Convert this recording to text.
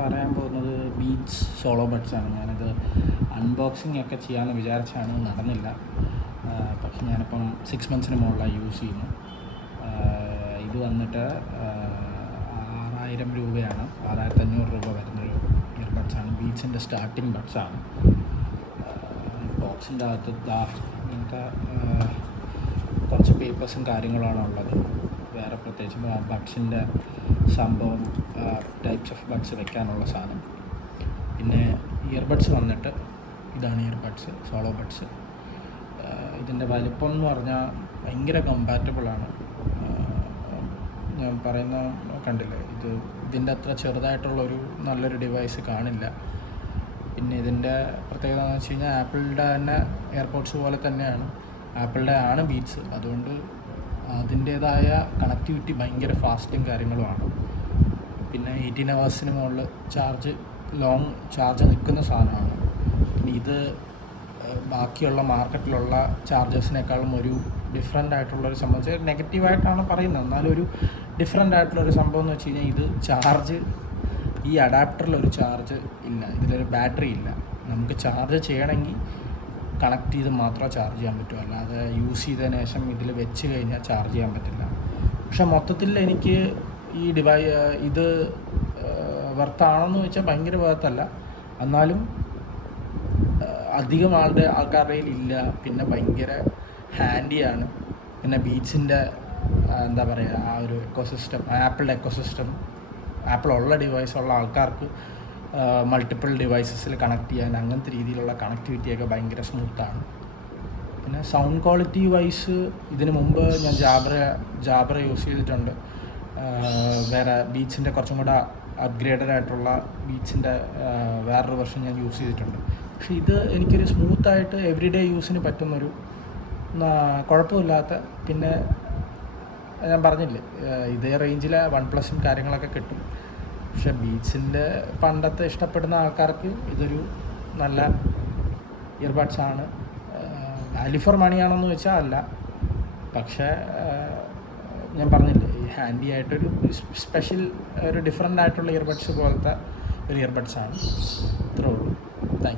പറയാൻ പോകുന്നത് beats solo ബഡ്സാണ്. ഞാനിത് അൺബോക്സിംഗ് ഒക്കെ ചെയ്യാമെന്ന് വിചാരിച്ചാണ്, നടന്നില്ല. പക്ഷെ ഞാനിപ്പം 6 മന്ത്സിന് മുകളിലായി യൂസ് ചെയ്യുന്നു. ഇത് വന്നിട്ട് 6000 രൂപയാണ്, 6500 രൂപ വരുന്നൊരു ഇയർബഡ്സാണ്. ബീറ്റ്സിൻ്റെ സ്റ്റാർട്ടിങ് ബഡ്സാണ്. ബോക്സിൻ്റെ അകത്ത് ഇങ്ങനത്തെ കുറച്ച് പേപ്പേഴ്സും കാര്യങ്ങളാണ് ഉള്ളത്. വേറെ പ്രത്യേകിച്ച് ബഡ്സിൻ്റെ സംഭവം, ടൈപ്സ് ഓഫ് ബഡ്സ് വെക്കാനുള്ള സാധനം. പിന്നെ ഇയർബഡ്സ് വന്നിട്ട് ഇതാണ് ഇയർബഡ്സ്, സോളോ ബഡ്സ്. ഇതിൻ്റെ വലിപ്പം എന്ന് പറഞ്ഞാൽ ഭയങ്കര കമ്പാറ്റബിളാണ്. ഞാൻ പറയുന്ന കണ്ടില്ലേ, ഇതിൻ്റെ അത്ര ചെറുതായിട്ടുള്ളൊരു നല്ലൊരു ഡിവൈസ് കാണില്ല. പിന്നെ ഇതിൻ്റെ പ്രത്യേകത എന്ന് വെച്ച് കഴിഞ്ഞാൽ ആപ്പിളിൻ്റെ തന്നെ എയർപോഡ്സ് പോലെ തന്നെയാണ്, ആപ്പിളിൻ്റെ ആണ് ബീറ്റ്സ്. അതുകൊണ്ട് അതിൻ്റേതായ കണക്ടിവിറ്റി ഭയങ്കര ഫാസ്റ്റും കാര്യങ്ങളുമാണ്. പിന്നെ 18 hours മുകളിൽ ലോങ് ചാർജ് നിൽക്കുന്ന സാധനമാണ്. പിന്നെ ഇത് ബാക്കിയുള്ള മാർക്കറ്റിലുള്ള ചാർജേഴ്സിനേക്കാളും ഒരു ഡിഫറെൻ്റ് ആയിട്ടുള്ളൊരു സംഭവം, നെഗറ്റീവായിട്ടാണ് പറയുന്നത്, എന്നാലും ഒരു ഡിഫറെൻ്റ് ആയിട്ടുള്ളൊരു സംഭവം എന്ന് വെച്ച് കഴിഞ്ഞാൽ ഇത് ചാർജ്, ഈ അഡാപ്റ്ററിലൊരു ചാർജ് ഇല്ല, ഇതിലൊരു ബാറ്ററി ഇല്ല. നമുക്ക് ചാർജ് ചെയ്യണമെങ്കിൽ കണക്ട് ചെയ്ത് മാത്രമേ ചാർജ് ചെയ്യാൻ പറ്റൂ, അല്ലാതെ യൂസ് ചെയ്തതിന് ശേഷം ഇതിൽ വെച്ച് കഴിഞ്ഞാൽ ചാർജ് ചെയ്യാൻ പറ്റില്ല. പക്ഷെ മൊത്തത്തിൽ എനിക്ക് ഈ ഇത് വർത്താണെന്ന് വെച്ചാൽ ഭയങ്കര വർത്തല്ല, എന്നാലും അധികം ആൾക്കാരുടെ ഇല്ല. പിന്നെ ഭയങ്കര ഹാൻഡിയാണ്. പിന്നെ ബീറ്റ്സിൻ്റെ എന്താ പറയുക, ആ ഒരു എക്കോസിസ്റ്റം, ആപ്പിളിൻ്റെ എക്കോസിസ്റ്റം, ആപ്പിളുള്ള ഡിവൈസുള്ള ആൾക്കാർക്ക് മൾട്ടിപ്പിൾ ഡിവൈസസിൽ കണക്ട് ചെയ്യാൻ അങ്ങനത്തെ രീതിയിലുള്ള കണക്ടിവിറ്റിയൊക്കെ ഭയങ്കര സ്മൂത്താണ്. പിന്നെ സൗണ്ട് ക്വാളിറ്റി വൈസ് ഇതിന് മുമ്പ് ഞാൻ ജാബ്ര യൂസ് ചെയ്തിട്ടുണ്ട്. വേറെ ബീറ്റ്സിൻ്റെ കുറച്ചും കൂടെ അപ്ഗ്രേഡഡ് ആയിട്ടുള്ള ബീറ്റ്സിൻ്റെ വേറൊരു വെർഷൻ ഞാൻ യൂസ് ചെയ്തിട്ടുണ്ട്. പക്ഷേ ഇത് എനിക്കൊരു സ്മൂത്തായിട്ട് എവറിഡേ യൂസിന് പറ്റുന്നൊരു, കുഴപ്പമില്ലാത്ത, പിന്നെ ഞാൻ പറഞ്ഞില്ലേ ഇതേ റേഞ്ചിൽ OnePlus കാര്യങ്ങളൊക്കെ കിട്ടും. പക്ഷേ ബീറ്റ്സിൻ്റെ പണ്ടത്തെ ഇഷ്ടപ്പെടുന്ന ആൾക്കാർക്ക് ഇതൊരു നല്ല ഇയർബഡ്സാണ്. വാല്യൂ ഫോർ മണിയാണെന്ന് വെച്ചാൽ അല്ല, പക്ഷേ ഞാൻ പറഞ്ഞില്ലേ ഈ ഹാൻഡി ആയിട്ടൊരു സ്പെഷ്യൽ, ഒരു ഡിഫറെൻ്റ് ആയിട്ടുള്ള ഇയർബഡ്സ് പോലത്തെ ഒരു ഇയർബഡ്സാണ്. ഇത്രേ ഉള്ളൂ. Thank you.